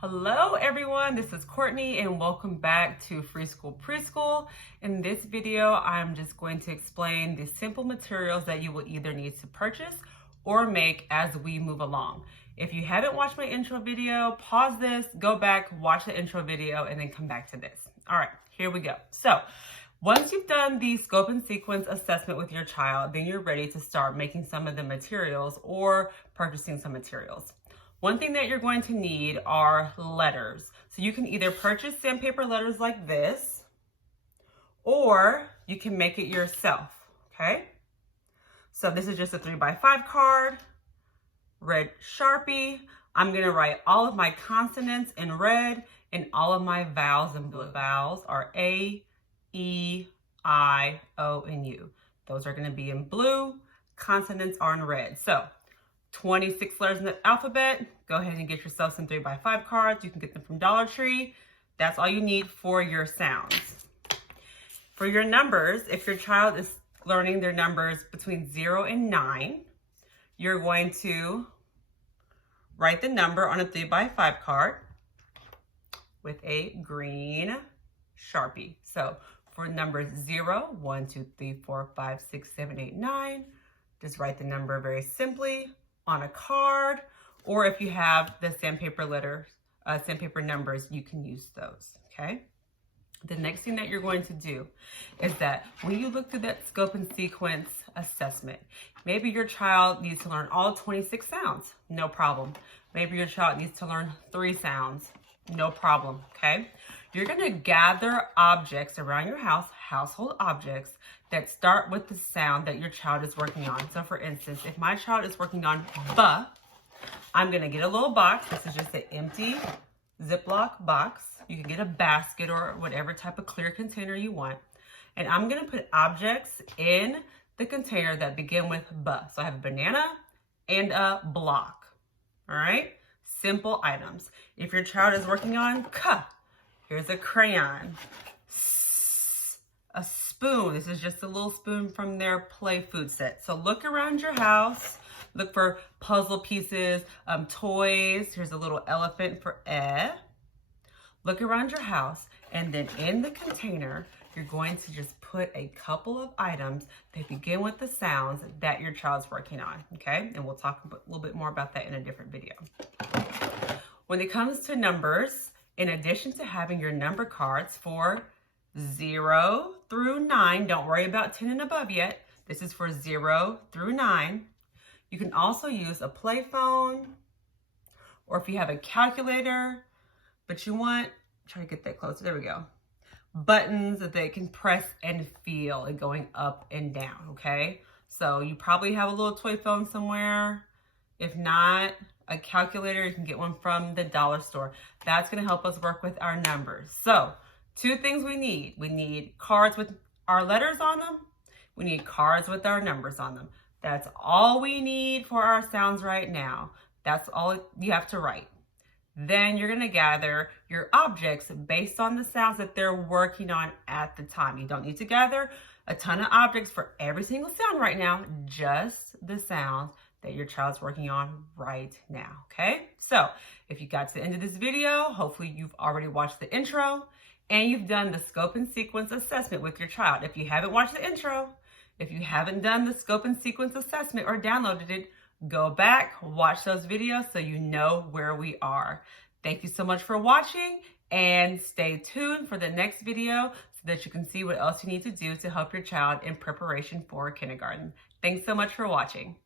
Hello everyone, this is Courtney and welcome back to Free School Preschool. In this video, I'm just going to explain the simple materials that you will either need to purchase or make as we move along. If you haven't watched my intro video, pause this, go back, watch the intro video, and then come back to this. All right, here we go. So once you've done the scope and sequence assessment with your child, then you're ready to start making some of the materials or purchasing some materials. One thing that you're going to need are letters. So you can either purchase sandpaper letters like this, or you can make it yourself, okay? So this is just a 3x5 card, red Sharpie. I'm gonna write all of my consonants in red and all of my vowels in blue. Vowels are A, E, I, O, and U. Those are gonna be in blue, consonants are in red. So 26 letters in the alphabet. Go ahead and get yourself some 3x5 cards. You can get them from Dollar Tree. That's all you need for your sounds. For your numbers, if your child is learning their numbers between 0 and 9, you're going to write the number on a 3x5 card with a green Sharpie. So for numbers 0, 1, 2, 3, 4, 5, 6, 7, 8, 9, just write the number very simply on a card, or if you have the sandpaper numbers, you can use those, okay? The next thing that you're going to do is that when you look through that scope and sequence assessment, maybe your child needs to learn all 26 sounds, no problem. Maybe your child needs to learn 3 sounds, no problem, okay? You're gonna gather objects around your house, household objects, that start with the sound that your child is working on. So for instance, if my child is working on B, I'm gonna get a little box. This is just an empty Ziploc box. You can get a basket or whatever type of clear container you want. And I'm gonna put objects in the container that begin with B. So I have a banana and a block, all right? Simple items. If your child is working on K, here's a crayon, a spoon. This is just a little spoon from their play food set. So look around your house, look for puzzle pieces, toys. Here's a little elephant for eh. Look around your house, and then in the container, you're going to just put a couple of items that begin with the sounds that your child's working on, okay? And we'll talk a little bit more about that in a different video. When it comes to numbers, in addition to having your number cards for 0 through 9, don't worry about 10 and above yet. This is for 0 through 9. You can also use a play phone, or if you have a calculator, but you want, try to get that closer, there we go, buttons that they can press and feel it going up and down, okay? So you probably have a little toy phone somewhere. If not, a calculator, you can get one from the dollar store. That's gonna help us work with our numbers. So 2 things we need. We need cards with our letters on them. We need cards with our numbers on them. That's all we need for our sounds right now. That's all you have to write. Then you're gonna gather your objects based on the sounds that they're working on at the time. You don't need to gather a ton of objects for every single sound right now, just the sounds that your child's working on right now, okay? So if you got to the end of this video, hopefully you've already watched the intro and you've done the scope and sequence assessment with your child. If you haven't watched the intro, if you haven't done the scope and sequence assessment or downloaded it, go back, watch those videos so you know where we are. Thank you so much for watching, and stay tuned for the next video so that you can see what else you need to do to help your child in preparation for kindergarten. Thanks so much for watching.